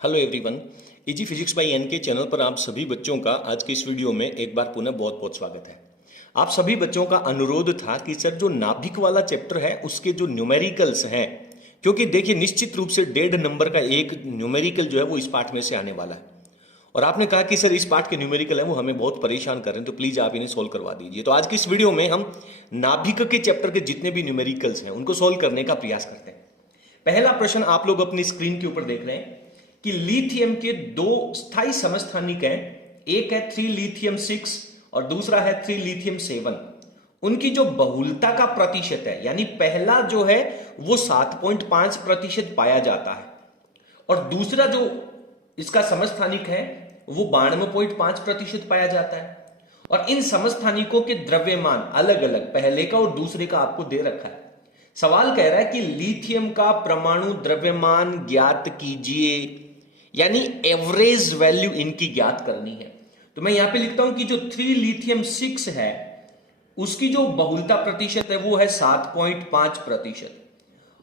Hello everyone. Easy physics by N K channel पर आप सभी बच्चों का आज के इस वीडियो में एक बार पुनः बहुत बहुत स्वागत है। आप सभी बच्चों का अनुरोध था कि सर जो नाभिक वाला चैप्टर है उसके जो न्यूमेरिकल्स हैं, क्योंकि देखिए निश्चित रूप से 1.5 नंबर का एक न्यूमेरिकल जो है वो इस पाठ में से आने वाला है और आपने कहा कि सर इस पाठ के न्यूमेरिकल है वो हमें बहुत परेशान कर रहे हैं, तो प्लीज आप इन्हें सोल्व करवा दीजिए। तो आज की इस वीडियो में हम नाभिक के चैप्टर के जितने भी न्यूमेरिकल्स हैं उनको सोल्व करने का प्रयास करते हैं। पहला प्रश्न आप लोग अपनी स्क्रीन के ऊपर देख रहे हैं कि लिथियम के दो स्थायी समस्थानिक हैं, एक है 3 लिथियम 6 और दूसरा है 3 लिथियम 7। उनकी जो बहुलता का प्रतिशत है, यानी पहला जो है वो 7.5% पाया जाता है और दूसरा जो इसका समस्थानिक है वो 92.5% पाया जाता है। और इन समस्थानिकों के द्रव्यमान अलग अलग, पहले का और दूसरे का आपको दे रखा है। सवाल कह रहा है कि लिथियम का परमाणु द्रव्यमान ज्ञात कीजिए, यानी एवरेज वैल्यू इनकी ज्ञात करनी है। तो मैं यहां पे लिखता हूं कि जो 3 लिथियम 6 है उसकी जो बहुलता प्रतिशत है वो है 7.5%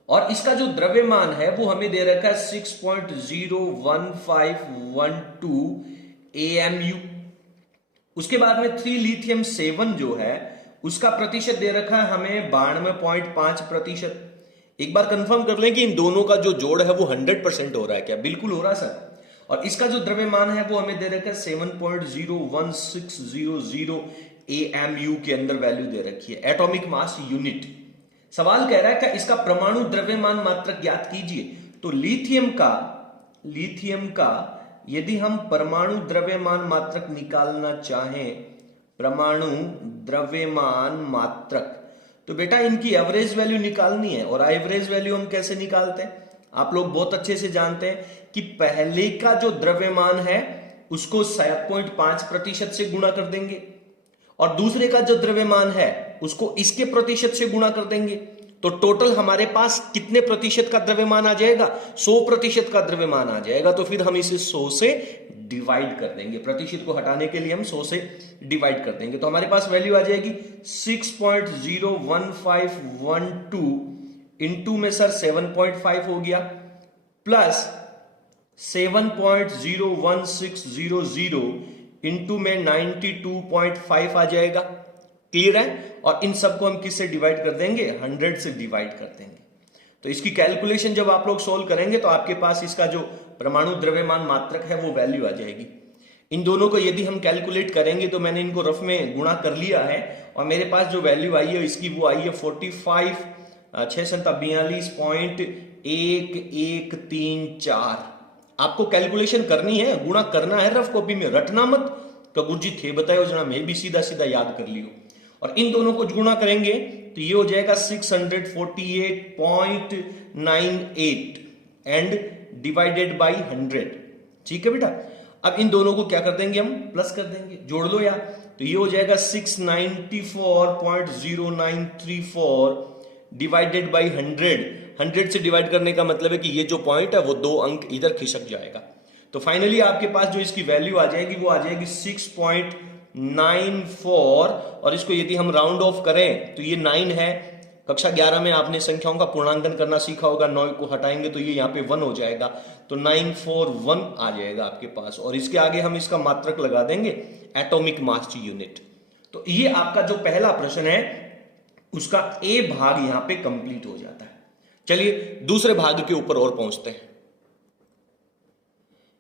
और इसका जो द्रव्यमान है वो हमें दे रखा है 6.01512 AMU। उसके बाद में 3 लिथियम 7 जो है उसका प्रतिशत दे रखा है हमें 92.5%। एक बार कंफर्म कर लें कि इन दोनों का जो जोड़ है वो 100% हो रहा है क्या? बिल्कुल हो रहा है सर। और इसका जो द्रव्यमान है वो हमें दे रखा है 7.01600 AMU के अंदर वैल्यू दे रखी है, एटॉमिक मास यूनिट। सवाल कह रहा है कि इसका परमाणु द्रव्यमान मात्रक ज्ञात कीजिए। तो लिथियम का यदि हम परमाणु द्रव्यमान मात्रक निकालना चाहें, परमाणु द्रव्यमान मात्रक, तो बेटा इनकी एवरेज वैल्यू निकालनी है। और एवरेज वैल्यू हम कैसे निकालते हैं? आप लोग बहुत अच्छे से जानते हैं कि पहले का जो द्रव्यमान है उसको 7.5% से गुणा कर देंगे और दूसरे का जो द्रव्यमान है उसको इसके प्रतिशत से गुणा कर देंगे। तो टोटल हमारे पास कितने प्रतिशत का द्रव्यमान आ जाएगा? 100% का द्रव्यमान आ जाएगा। तो फिर हम इसे 100 से डिवाइड कर देंगे, प्रतिशत को हटाने के लिए हम 100 से डिवाइड कर देंगे। तो हमारे पास वैल्यू आ जाएगी 6.01512 इंटू में सर 7.5 हो गया, प्लस 7.01600 इंटू में 92.5 आ जाएगा। क्लियर है? और इन सबको हम किससे डिवाइड कर देंगे? 100 से डिवाइड कर देंगे। तो इसकी कैलकुलेशन जब आप लोग सोल्व करेंगे तो आपके पास इसका जो परमाणु द्रव्यमान मात्रक है वो वैल्यू आ जाएगी। इन दोनों को यदि हम कैलकुलेट करेंगे तो मैंने इनको रफ में गुणा कर लिया है और मेरे पास जो वैल्यू आई है इसकी वो आई है 45,642.1134। आपको कैलकुलेशन करनी है, गुणा करना है रफ कॉपी में, रटना मत। कबूर जी थे बताए जना, मैं भी सीधा सीधा याद कर लियो। और इन दोनों को गुणा करेंगे तो ये हो जाएगा 648.98 एंड डिवाइडेड बाई 100। ठीक है बेटा। अब इन दोनों को क्या कर देंगे? हम प्लस कर देंगे, जोड़ लो यार। तो ये हो जाएगा 694.0934 डिवाइडेड बाई 100 से डिवाइड करने का मतलब है कि ये जो पॉइंट है वो 2 अंक इधर खिसक जाएगा। तो फाइनली आपके पास जो इसकी वैल्यू आ जाएगी वो आ जाएगी 6.94 और इसको यदि हम राउंड ऑफ करें तो ये 9 है। कक्षा 11 में आपने संख्याओं का पूर्णांकन करना सीखा होगा, 9 को हटाएंगे तो ये यहाँ पे 1 हो जाएगा, तो 941 आ जाएगा आपके पास। और इसके आगे हम इसका मात्रक लगा देंगे, एटॉमिक मास यूनिट। तो ये आपका जो पहला प्रश्न है उसका ए भाग यहां पे कंप्लीट हो जाता है। चलिए दूसरे भाग के ऊपर और पहुंचते हैं।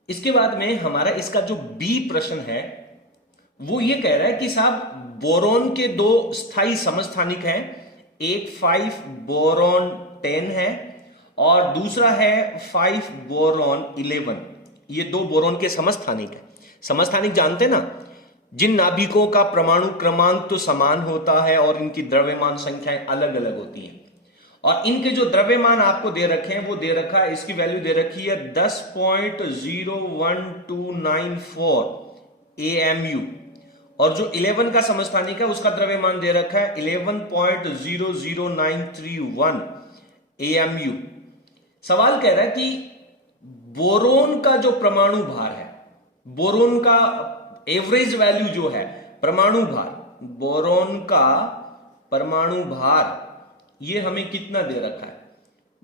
इसके बाद में हमारा इसका जो बी प्रश्न है वो ये कह रहा है कि साहब बोरॉन के 2 स्थायी समस्थानिक हैं, एक 5 बोरॉन 10 है और दूसरा है 5 बोरॉन 11। ये 2 बोरॉन के समस्थानिक है। समस्थानिक जानते ना, जिन नाभिकों का परमाणु क्रमांक तो समान होता है और इनकी द्रव्यमान संख्याएं अलग अलग होती हैं। और इनके जो द्रव्यमान आपको दे रखे हैं वो दे रखा है, इसकी वैल्यू दे रखी है 10.01294 AMU और जो 11 का समस्थानिक है उसका द्रव्यमान दे रखा है 11.00931 AMU। सवाल कह रहा है कि बोरोन का जो परमाणु भार है, बोरोन का एवरेज वैल्यू जो है परमाणु भार, बोरोन का परमाणु भार ये हमें कितना दे रखा है?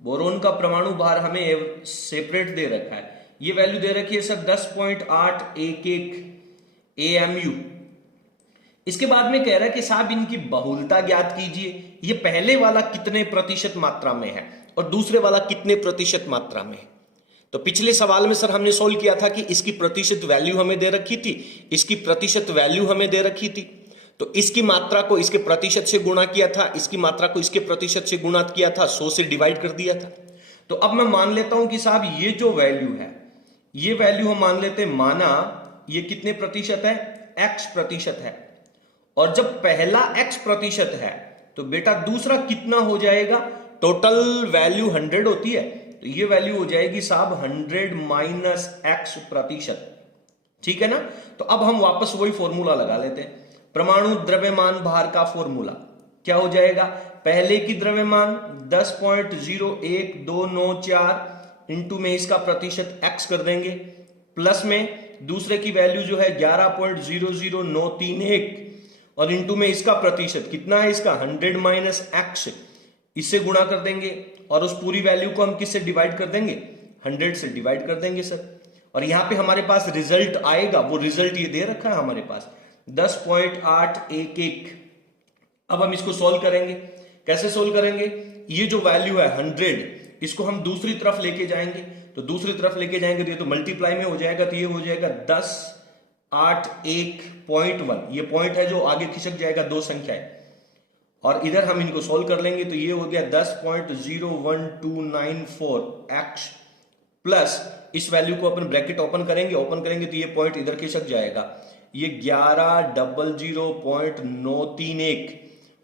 बोरोन का परमाणु भार हमें सेपरेट दे रखा है, ये वैल्यू दे रखी है सर 10.811 AMU। इसके बाद में कह रहा है कि साहब इनकी बहुलता ज्ञात कीजिए। ये पहले वाला कितने प्रतिशत मात्रा में है और दूसरे वाला कितने प्रतिशत मात्रा में है। तो पिछले सवाल में सर हमने सोल्व किया था कि इसकी प्रतिशत वैल्यू हमें दे रखी थी, इसकी प्रतिशत वैल्यू हमें दे रखी थी, तो इसकी मात्रा को इसके प्रतिशत से गुणा किया था, इसकी मात्रा को इसके प्रतिशत से गुणा किया था, 100 से डिवाइड कर दिया था। तो अब मैं मान लेता हूं कि साहब ये जो वैल्यू है, ये वैल्यू हम मान लेते हैं, माना ये कितने प्रतिशत है, x प्रतिशत है। और जब पहला x प्रतिशत है तो बेटा दूसरा कितना हो जाएगा, टोटल वैल्यू 100 होती है, तो ये वैल्यू हो जाएगी साहब 100 माइनस x प्रतिशत। ठीक है ना। तो अब हम वापस वही फॉर्मूला लगा लेते हैं, परमाणु द्रव्यमान भार का फॉर्मूला क्या हो जाएगा, पहले की द्रव्यमान 10.01294 इंटू में इसका प्रतिशत x कर देंगे, प्लस में दूसरे की वैल्यू जो है 11.00931 और इंटू में इसका प्रतिशत कितना है, इसका 100 माइनस x, इससे गुणा कर देंगे और उस पूरी वैल्यू को हम किससे डिवाइड कर देंगे, 100 से डिवाइड कर देंगे सर। और यहां पे हमारे पास रिजल्ट आएगा, वो रिजल्ट ये दे रखा है हमारे पास 10.811। अब हम इसको सोल्व करेंगे। कैसे सोल्व करेंगे, ये जो वैल्यू है 100, इसको हम दूसरी तरफ लेके जाएंगे, तो दूसरी तरफ लेके जाएंगे तो ये तो मल्टीप्लाई में हो जाएगा, तो ये हो जाएगा 1081.1, ये पॉइंट है जो आगे खिसक जाएगा, दो संख्या है, और इधर हम इनको सोल्व कर लेंगे तो ये हो गया 10.01294x प्लस इस वैल्यू को अपन ब्रैकेट ओपन करेंगे तो ये पॉइंट इधर खिसक जाएगा, ये 1100.931,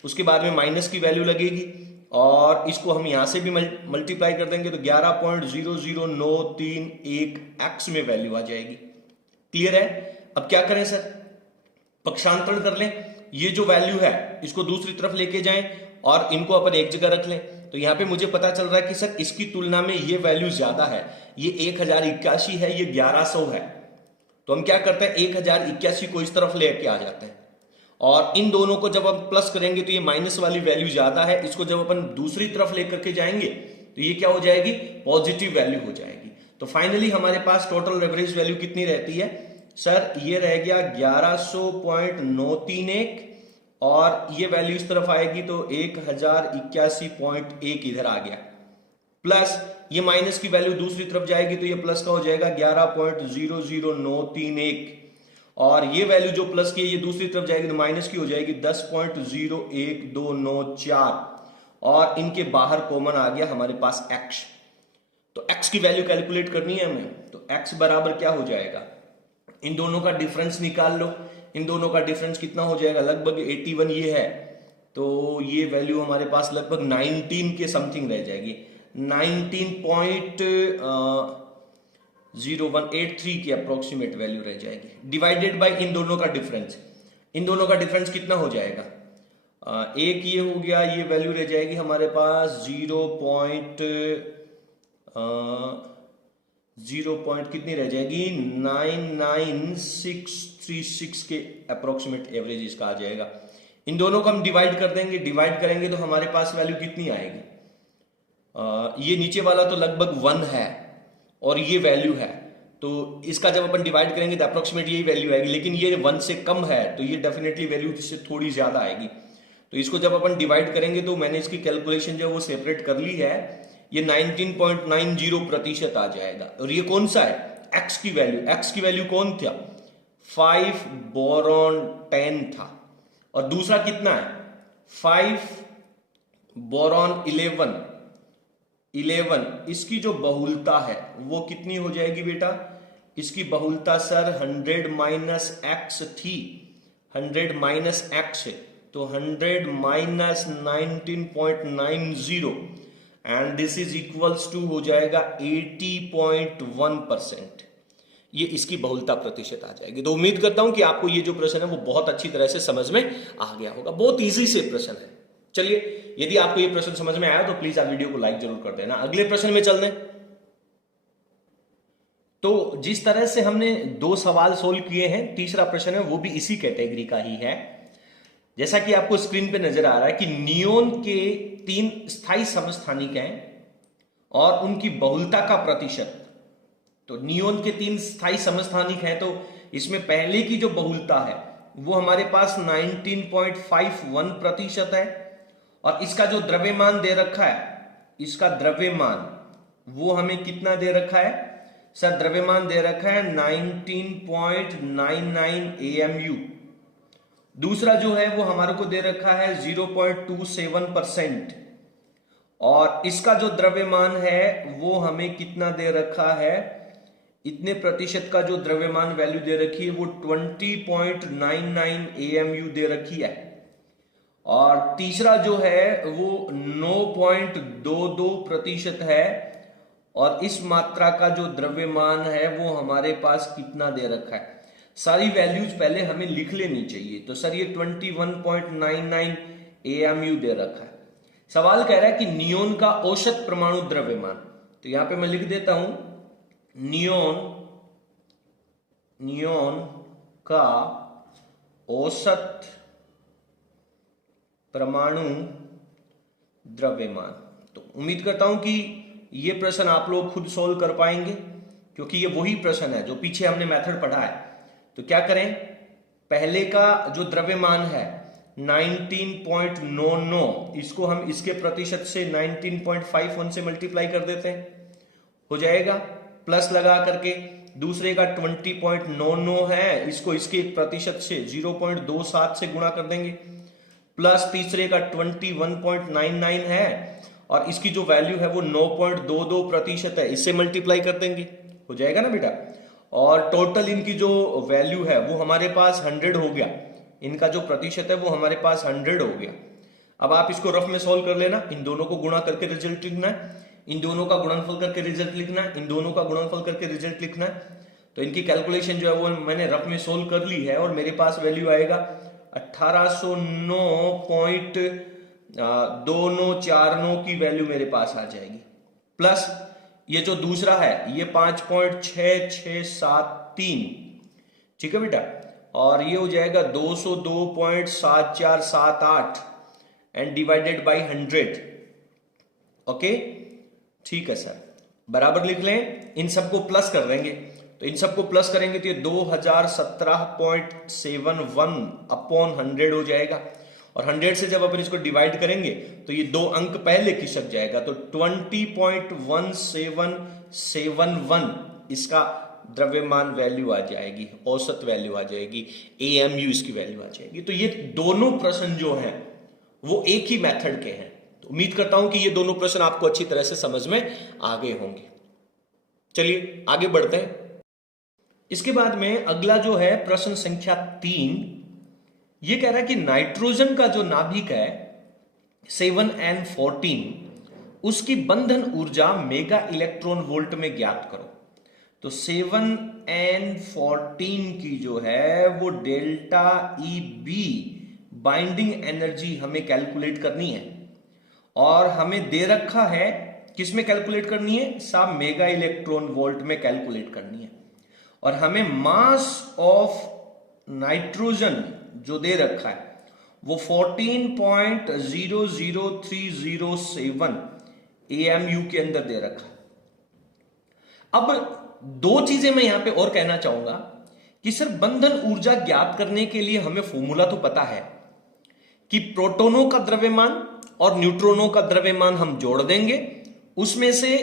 उसके बाद में माइनस की वैल्यू लगेगी और इसको हम यहां से भी मल्टीप्लाई कर देंगे तो 11.00931x में वैल्यू आ जाएगी। क्लियर है। अब क्या करें सर, पक्षांतरण कर लें, ये जो वैल्यू है इसको दूसरी तरफ लेके जाएं और इनको अपन एक जगह रख लें। तो यहां पे मुझे पता चल रहा है कि सर इसकी तुलना में ये वैल्यू ज्यादा है, ये 1081 है, ये 1100 है। तो हम क्या करते हैं, 1081 को इस तरफ लेके आ जाते हैं और इन दोनों को जब हम प्लस करेंगे तो ये माइनस वाली वैल्यू ज्यादा है, इसको जब अपन दूसरी तरफ लेकर के जाएंगे तो ये क्या हो जाएगी, पॉजिटिव वैल्यू हो जाएगी। तो फाइनली हमारे पास टोटल एवरेज वैल्यू कितनी रहती है सर, ये रह गया 1100.931 और ये वैल्यू इस तरफ आएगी तो 1081.1 इधर आ गया, प्लस ये माइनस की वैल्यू दूसरी तरफ जाएगी तो ये प्लस का हो जाएगा 11.00931 और ये वैल्यू जो प्लस की है ये दूसरी तरफ जाएगी तो माइनस की हो जाएगी 10.01294 और इनके बाहर कॉमन आ गया हमारे पास x। तो x की वैल्यू कैलकुलेट करनी है हमें, तो x बराबर क्या हो जाएगा, इन दोनों का डिफरेंस निकाल लो, इन दोनों का डिफरेंस कितना हो जाएगा, लगभग 81 ये है, तो ये वैल्यू हमारे पास लगभग 19 के समथिंग रह जाएगी, 19.0183 की अप्रोक्सीमेट वैल्यू रह जाएगी, डिवाइडेड बाय इन दोनों का डिफरेंस। इन दोनों का डिफरेंस कितना हो जाएगा, एक ये हो गया, ये वैल्यू रह जाएगी हमारे पास 0. कितनी रह जाएगी, 99636 के अप्रोक्सीमेट एवरेज इसका आ जाएगा। इन दोनों को हम डिवाइड कर देंगे, डिवाइड करेंगे तो हमारे पास वैल्यू कितनी आएगी, ये नीचे वाला तो लगभग 1 है और ये वैल्यू है, तो इसका जब अपन डिवाइड करेंगे तो अप्रोक्सीमेट यही वैल्यू आएगी, लेकिन ये 1 से कम है तो ये डेफिनेटली वैल्यू इससे थोड़ी ज्यादा आएगी। तो इसको जब अपन डिवाइड करेंगे तो मैंने इसकी कैलकुलेशन जो है वो सेपरेट कर ली है, ये 19.90% आ जाएगा। और ये कौन सा है, x की वैल्यू कौन था, 5 बोरॉन 10 था, और दूसरा कितना है 5 बोरॉन 11, इसकी जो बहुलता है वो कितनी हो जाएगी बेटा, इसकी बहुलता सर 100 माइनस एक्स थी, 100 माइनस एक्स, तो 100 minus 19.90 and this is equals to हो जाएगा 80.1%। ये इसकी बहुलता प्रतिशत आ जाएगी। तो उम्मीद करता हूं कि आपको ये जो प्रश्न है वो बहुत अच्छी तरह से समझ में आ गया होगा, बहुत इजी से प्रश्न है। चलिए, यदि आपको ये प्रश्न समझ में आया तो प्लीज आप वीडियो को लाइक जरूर कर देना। अगले प्रश्न में चल दें। तो जिस तरह से हमने 2 सवाल सोल्व किए हैं, तीसरा प्रश्न है वो भी इसी कैटेगरी का ही है। जैसा कि आपको स्क्रीन पे नजर आ रहा है कि नियोन के 3 स्थायी समस्थानिक हैं और उनकी बहुलता का प्रतिशत तो नियोन के 3 स्थायी समस्थानिक हैं, तो इसमें पहले की जो बहुलता है वो हमारे पास 19.51% है, और इसका जो द्रव्यमान दे रखा है, इसका द्रव्यमान वो हमें कितना दे रखा है सर? द्रव्यमान दे रखा है 19.99 AMU। दूसरा जो है वो हमारे को दे रखा है 0.27%, और इसका जो द्रव्यमान है वो हमें कितना दे रखा है? इतने प्रतिशत का जो द्रव्यमान वैल्यू दे रखी है वो 20.99 AMU दे रखी है, और तीसरा जो है वो 9.22% है, और इस मात्रा का जो द्रव्यमान है वो हमारे पास कितना दे रखा है? सारी वैल्यूज पहले हमें लिख लेनी चाहिए। तो सर ये 21.99 AMU दे रखा है। सवाल कह रहा है कि नियोन का औसत परमाणु द्रव्यमान, तो यहां पे मैं लिख देता हूं नियोन का औसत परमाणु द्रव्यमान। तो उम्मीद करता हूं कि ये प्रश्न आप लोग खुद सोल्व कर पाएंगे, क्योंकि ये वही प्रश्न है जो पीछे हमने मेथड पढ़ा है। तो क्या करें, पहले का जो द्रव्यमान है 19.99, इसको हम इसके प्रतिशत से 19.51 से मल्टीप्लाई कर देते हैं, हो जाएगा प्लस लगा करके। दूसरे का 20.99 है, इसको इसके प्रतिशत से 0.27 से गुणा कर देंगे, प्लस तीसरे का 21.99 है, और इसकी जो वैल्यू है वो 9.22% है, इससे मल्टीप्लाई कर देंगे, हो जाएगा ना बेटा। और टोटल इनकी जो वैल्यू है वो हमारे पास 100 हो गया, इनका जो प्रतिशत है वो हमारे पास 100 हो गया। अब आप इसको रफ में सॉल्व कर लेना, इन दोनों को गुणा करके रिजल्ट लिखना है, इन दोनों का गुणनफल करके रिजल्ट लिखना है, इन दोनों का गुणनफल करके रिजल्ट लिखना है। तो इनकी कैलकुलेशन जो है वो मैंने रफ में सोल्व कर ली है, और मेरे पास वैल्यू आएगा 1809.2949 की वैल्यू मेरे पास आ जाएगी, प्लस ये जो दूसरा है ये 5.6673, ठीक है बेटा, और ये हो जाएगा 202.7478 एंड डिवाइडेड बाय 100। ओके, ठीक है सर, बराबर लिख लें, इन सबको प्लस कर देंगे। तो इन सबको प्लस करेंगे तो ये 2017.71 अपॉन 100 हो जाएगा, और 100 से जब अपन इसको डिवाइड करेंगे तो ये 2 अंक पहले खिसक जाएगा, तो 20.1771 इसका द्रव्यमान वैल्यू आ जाएगी, औसत वैल्यू आ जाएगी, AMU इसकी वैल्यू आ जाएगी। तो ये दोनों प्रश्न जो हैं वो एक ही मेथड के हैं। तो उम्मीद करता हूं कि ये दोनों प्रश्न आपको अच्छी तरह से समझ में आ गए होंगे। चलिए आगे बढ़ते हैं। इसके बाद में अगला जो है प्रश्न संख्या 3, ये कह रहा है कि नाइट्रोजन का जो नाभिक है 7n14, उसकी बंधन ऊर्जा मेगा इलेक्ट्रॉन वोल्ट में ज्ञात करो। तो 7n14 की जो है वो डेल्टा EB बाइंडिंग एनर्जी हमें कैलकुलेट करनी है, और हमें दे रखा है किस में कैलकुलेट करनी है? साहब मेगा इलेक्ट्रॉन वोल्ट में कैलकुलेट करनी है, और हमें मास ऑफ नाइट्रोजन जो दे रखा है वो 14.00307 AMU के अंदर दे रखा है। अब दो चीजें मैं यहां पे और कहना चाहूंगा कि सर बंधन ऊर्जा ज्ञात करने के लिए हमें फॉर्मूला तो पता है कि प्रोटॉनों का द्रव्यमान और न्यूट्रॉनों का द्रव्यमान हम जोड़ देंगे, उसमें से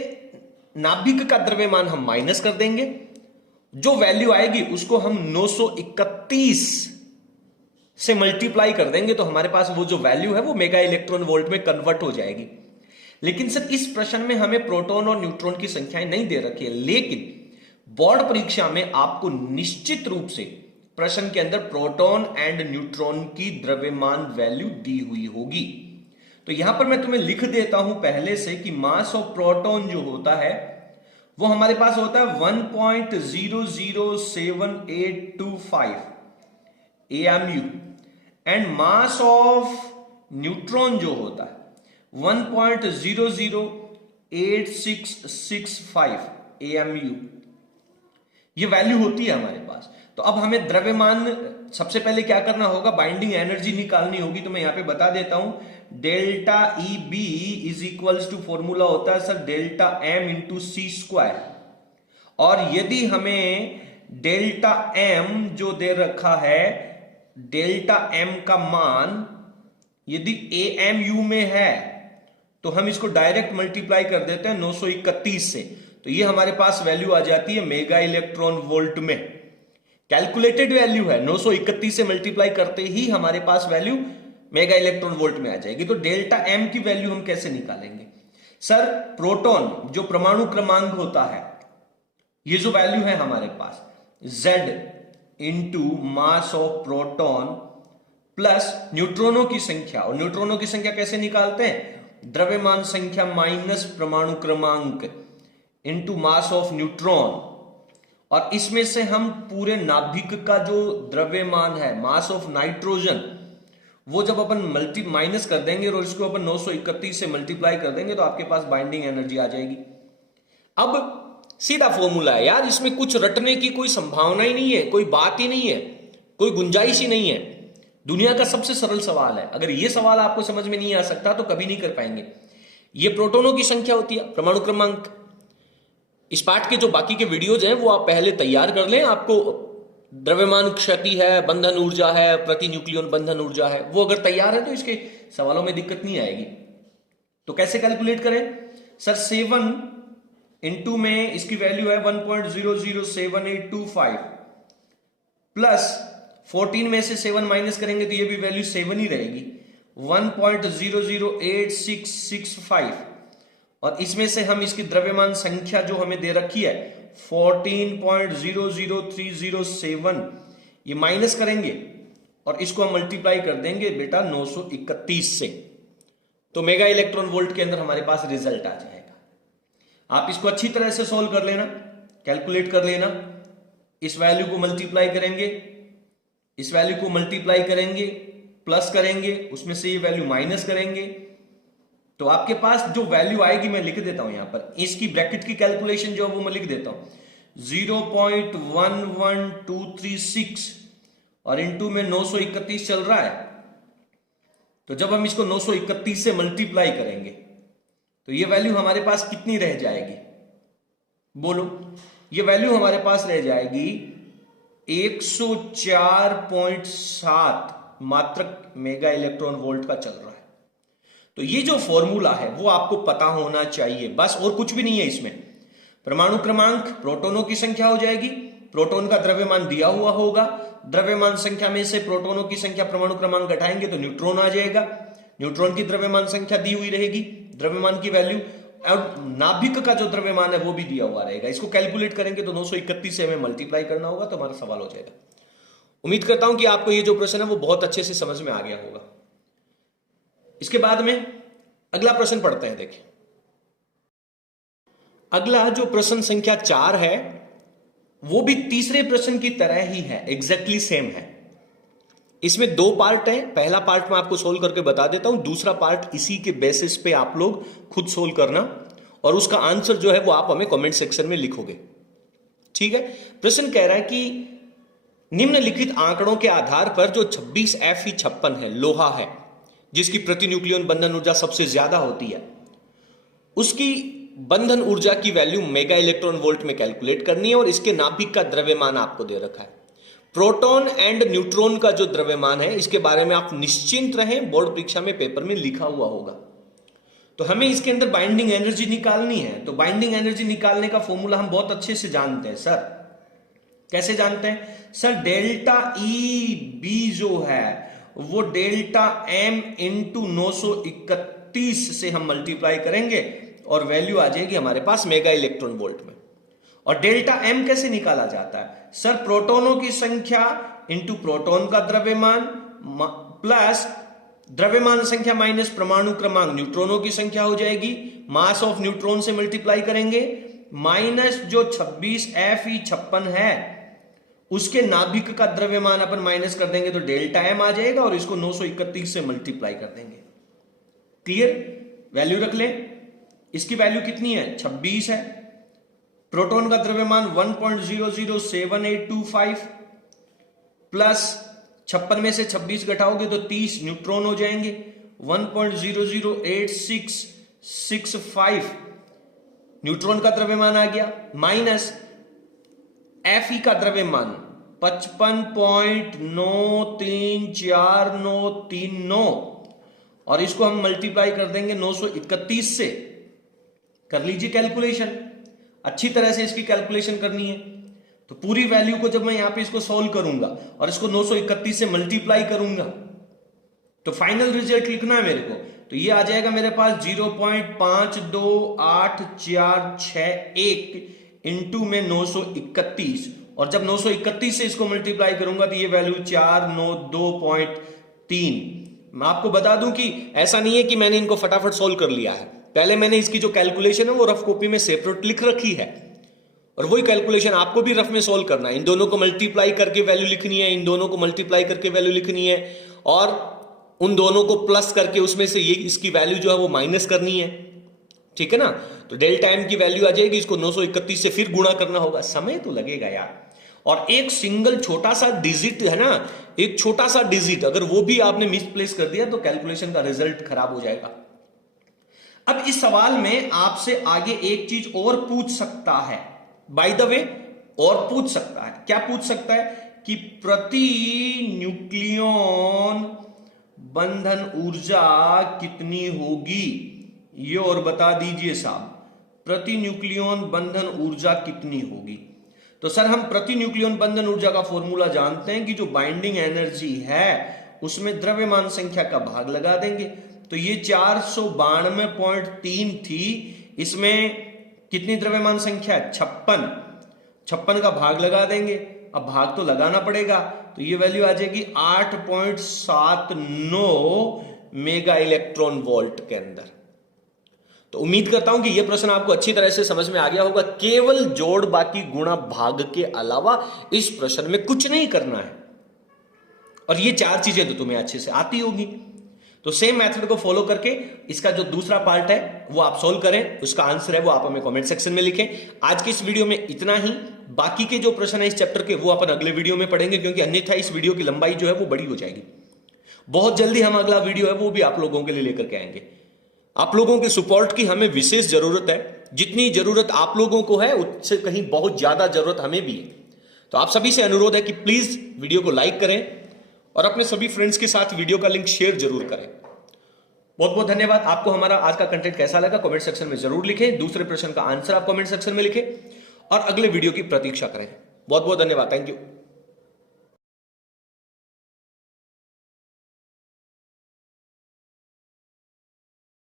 नाभिक का द्रव्यमान हम माइनस कर देंगे, जो वैल्यू आएगी उसको हम 931 से मल्टीप्लाई कर देंगे, तो हमारे पास वो जो वैल्यू है वो मेगा इलेक्ट्रॉन वोल्ट में कन्वर्ट हो जाएगी। लेकिन सर इस प्रश्न में हमें प्रोटॉन और न्यूट्रॉन की संख्याएं नहीं दे रखी है, लेकिन बोर्ड परीक्षा में आपको निश्चित रूप से प्रश्न के अंदर प्रोटॉन एंड न्यूट्रॉन की द्रव्यमान वैल्यू दी हुई होगी। तो यहां पर मैं तुम्हें लिख देता हूं पहले से कि मास ऑफ प्रोटॉन जो होता है वो हमारे पास होता है 1.007825 AMU, and mass of neutron जो होता है 1.008665 AMU, ये वैल्यू होती है हमारे पास। तो अब हमें द्रव्यमान सबसे पहले क्या करना होगा? बाइंडिंग एनर्जी निकालनी होगी। तो मैं यहां पे बता देता हूं, delta EB is equals to formula होता है sir delta M into C square, और यदि हमें डेल्टा एम जो दे रखा है, डेल्टा एम का मान यदि AMU में है तो हम इसको डायरेक्ट मल्टीप्लाई कर देते हैं 931 से, तो ये हमारे पास वैल्यू आ जाती है मेगा इलेक्ट्रॉन वोल्ट में। कैलकुलेटेड वैल्यू है, 931 से मल्टीप्लाई करते ही हमारे पास वैल्यू मेगा इलेक्ट्रॉन वोल्ट में आ जाएगी। तो डेल्टा एम की वैल्यू हम कैसे निकालेंगे? सर प्रोटॉन जो परमाणु क्रमांक होता है, ये जो वैल्यू है हमारे पास Z into mass of proton plus न्यूट्रॉनों की संख्या, और न्यूट्रॉनों की संख्या कैसे निकालते हैं? द्रव्यमान संख्या माइनस परमाणु क्रमांक इंटू मास ऑफ न्यूट्रॉन, और इसमें से हम पूरे नाभिक का जो द्रव्यमान है, मास ऑफ नाइट्रोजन, वो जब अपन माइनस कर देंगे और इसको अपन 931 से मल्टीप्लाई कर देंगे तो आपके पास बाइंडिंग एनर्जी आ जाएगी। अब सीधा फॉर्मूला है यार, इसमें कुछ रटने की कोई संभावना ही नहीं है, कोई बात ही नहीं है, कोई गुंजाइश ही नहीं है। दुनिया का सबसे सरल सवाल है। अगर यह सवाल आपको समझ में नहीं आ सकता तो कभी नहीं कर पाएंगे। ये प्रोटॉनों की संख्या होती है, परमाणु क्रमांक। इस पाठ के जो बाकी के वीडियोज हैं वो आप पहले तैयार कर लें। आपको द्रव्यमान क्षति है, बंधन ऊर्जा है, प्रति न्यूक्लियन बंधन ऊर्जा है, वो अगर तैयार है तो इसके सवालों में दिक्कत नहीं आएगी। तो कैसे कैलकुलेट करें? सर 7 इंटू में इसकी वैल्यू है 1.007825 प्लस 14 में से 7 माइनस करेंगे तो ये भी वैल्यू 7 ही रहेगी, 1.008665, और इसमें से हम इसकी द्रव्यमान संख्या जो हमें दे रखी है 14.00307, ये माइनस करेंगे और इसको हम मल्टीप्लाई कर देंगे बेटा 931 से, तो मेगा इलेक्ट्रॉन वोल्ट के अंदर हमारे पास रिजल्ट आ जाएगा। आप इसको अच्छी तरह से सॉल्व कर लेना, कैलकुलेट कर लेना। इस वैल्यू को मल्टीप्लाई करेंगे, इस वैल्यू को मल्टीप्लाई करेंगे, प्लस करेंगे, उसमें से ये वैल्यू माइनस करेंगे, तो आपके पास जो वैल्यू आएगी मैं लिख देता हूं यहां पर, इसकी ब्रैकेट की कैलकुलेशन जो है वो मैं लिख देता हूं 0.11236 और इंटू में 931 चल रहा है। तो जब हम इसको 931 से मल्टीप्लाई करेंगे तो ये वैल्यू हमारे पास कितनी रह जाएगी? बोलो, ये वैल्यू हमारे पास रह जाएगी 104.7 मात्रक मेगा इलेक्ट्रॉन वोल्ट का चल रहा है। तो ये जो फॉर्मूला है वो आपको पता होना चाहिए, बस, और कुछ भी नहीं है इसमें। परमाणु क्रमांक प्रोटॉनों की संख्या हो जाएगी, प्रोटॉन का द्रव्यमान दिया हुआ होगा, द्रव्यमान संख्या में से प्रोटॉनों की संख्या परमाणु क्रमांक घटाएंगे तो न्यूट्रॉन आ जाएगा, न्यूट्रॉन की द्रव्यमान संख्या दी हुई रहेगी, द्रव्यमान की वैल्यू, और नाभिक का जो द्रव्यमान है वो भी दिया हुआ रहेगा। इसको कैलकुलेट करेंगे तो 931 से हमें मल्टीप्लाई करना होगा तो हमारा सवाल हो जाएगा। उम्मीद करता हूं कि आपको ये जो प्रश्न है वो बहुत अच्छे से समझ में आ गया होगा। इसके बाद में अगला प्रश्न पढ़ते हैं। देखिए, अगला जो प्रश्न संख्या 4 है वो भी तीसरे प्रश्न की तरह ही है, एग्जैक्टली सेम है। इसमें 2 पार्ट है, पहला पार्ट मैं आपको सोल्व करके बता देता हूं, दूसरा पार्ट इसी के बेसिस पे आप लोग खुद सोल्व करना और उसका आंसर जो है वो आप हमें कमेंट सेक्शन में लिखोगे, ठीक है। प्रश्न कह रहा है कि निम्नलिखित आंकड़ों के आधार पर जो 26Fe56 है, लोहा है, जिसकी प्रति न्यूक्लियन बंधन ऊर्जा सबसे ज्यादा होती है, उसकी बंधन ऊर्जा की वैल्यू मेगा इलेक्ट्रॉन वोल्ट में कैलकुलेट करनी है और इसके नाभिक का द्रव्यमान आपको दे रखा है। प्रोटॉन एंड न्यूट्रॉन का जो द्रव्यमान है इसके बारे में आप निश्चिंत रहें, बोर्ड परीक्षा में पेपर में लिखा हुआ होगा। तो हमें इसके अंदर बाइंडिंग एनर्जी निकालनी है, तो बाइंडिंग एनर्जी निकालने का फॉर्मूला हम बहुत अच्छे से जानते हैं। सर कैसे जानते हैं? सर डेल्टा ई बी जो है वो डेल्टा एम इंटू 931 से हम मल्टीप्लाई करेंगे और वैल्यू आ जाएगी हमारे पास मेगा इलेक्ट्रॉन वोल्ट में। और डेल्टा एम कैसे निकाला जाता है? सर प्रोटॉनों की संख्या इंटू प्रोटॉन का द्रव्यमान प्लस द्रव्यमान संख्या माइनस परमाणु क्रमांक, न्यूट्रॉनों की संख्या हो जाएगी, मास ऑफ न्यूट्रॉन से मल्टीप्लाई करेंगे, माइनस जो 26Fe56 है उसके नाभिक का द्रव्यमान अपन माइनस कर देंगे तो डेल्टा एम आ जाएगा और इसको 931 से मल्टीप्लाई कर देंगे। क्लियर? वैल्यू रख लें, इसकी वैल्यू कितनी है? 26 है। प्रोटॉन का द्रव्यमान 1.007825 प्लस 56 में से 26 घटाओगे तो 30 न्यूट्रॉन हो जाएंगे, 1.008665 न्यूट्रॉन का द्रव्यमान आ गया, माइनस Fe का द्रव्यमान 55.93439 और इसको हम मल्टीप्लाई कर देंगे 931 से। कर लीजिए कैलकुलेशन, अच्छी तरह से इसकी कैलकुलेशन करनी है। तो पूरी वैल्यू को जब मैं यहां पे इसको सॉल्व करूंगा और इसको 931 से मल्टीप्लाई करूंगा तो फाइनल रिजल्ट लिखना है मेरे को। तो ये आ जाएगा मेरे पास 0.528461 इंटू में 931, और जब 931 से इसको मल्टीप्लाई करूंगा तो ये वैल्यू 492.3। मैं आपको बता दूं कि ऐसा नहीं है कि मैंने इनको फटाफट सोल्व कर लिया है, पहले मैंने इसकी जो कैलकुलेशन है वो रफ कॉपी में सेपरेट लिख रखी है, और वही कैलकुलेशन आपको भी रफ में सोल्व करना है। इन दोनों को मल्टीप्लाई करके वैल्यू लिखनी है, इन दोनों को मल्टीप्लाई करके वैल्यू लिखनी है, और उन दोनों को प्लस करके उसमें से ये इसकी वैल्यू जो है वो माइनस करनी है। ठीक है ना? तो डेल्टा एम की वैल्यू आ जाएगी, इसको 931 से फिर गुणा करना होगा, समय तो लगेगा यार। और एक सिंगल छोटा सा डिजिट है ना, एक छोटा सा डिजिट अगर वो भी आपने मिसप्लेस कर दिया तो कैलकुलेशन का रिजल्ट खराब हो जाएगा। अब इस सवाल में आपसे आगे एक चीज और पूछ सकता है, बाय द वे, और पूछ सकता है। क्या पूछ सकता है? कि प्रति न्यूक्लियन बंधन ऊर्जा कितनी होगी, ये और बता दीजिए साहब, प्रति न्यूक्लियन बंधन ऊर्जा कितनी होगी। तो सर हम प्रति न्यूक्लियन बंधन ऊर्जा का फॉर्मूला जानते हैं कि जो बाइंडिंग एनर्जी है उसमें द्रव्यमान संख्या का भाग लगा देंगे। तो ये 492.3 थी, इसमें कितनी द्रव्यमान संख्या है? 56 का भाग लगा देंगे। अब भाग तो लगाना पड़ेगा, तो ये वैल्यू आ जाएगी 8.79 मेगा इलेक्ट्रॉन वोल्ट के अंदर। तो उम्मीद करता हूं कि यह प्रश्न आपको अच्छी तरह से समझ में आ गया होगा। केवल जोड़ बाकी गुणा भाग के अलावा इस प्रश्न में कुछ नहीं करना है, और ये चार चीजें तो तुम्हें अच्छे से आती होगी। तो सेम मेथड को फॉलो करके इसका जो दूसरा पार्ट है वो आप सॉल्व करें, उसका आंसर है वो आप हमें कमेंट सेक्शन में लिखें। आज की इस वीडियो में इतना ही, बाकी के जो प्रश्न है इस चैप्टर के वो अपन अगले वीडियो में पढ़ेंगे, क्योंकि अन्यथा इस वीडियो की लंबाई जो है वो बड़ी हो जाएगी। बहुत जल्दी हम अगला वीडियो है वो भी आप लोगों के लिए लेकर के आएंगे। आप लोगों के सपोर्ट की हमें विशेष जरूरत है, जितनी जरूरत आप लोगों को है उससे कहीं बहुत ज्यादा जरूरत हमें भी है। तो आप सभी से अनुरोध है कि प्लीज वीडियो को लाइक करें और अपने सभी फ्रेंड्स के साथ वीडियो का लिंक शेयर जरूर करें। बहुत बहुत धन्यवाद। आपको हमारा आज का कंटेंट कैसा लगा कमेंट सेक्शन में जरूर लिखें, दूसरे प्रश्न का आंसर आप कमेंट सेक्शन में लिखें और अगले वीडियो की प्रतीक्षा करें। बहुत बहुत धन्यवाद, थैंक यू।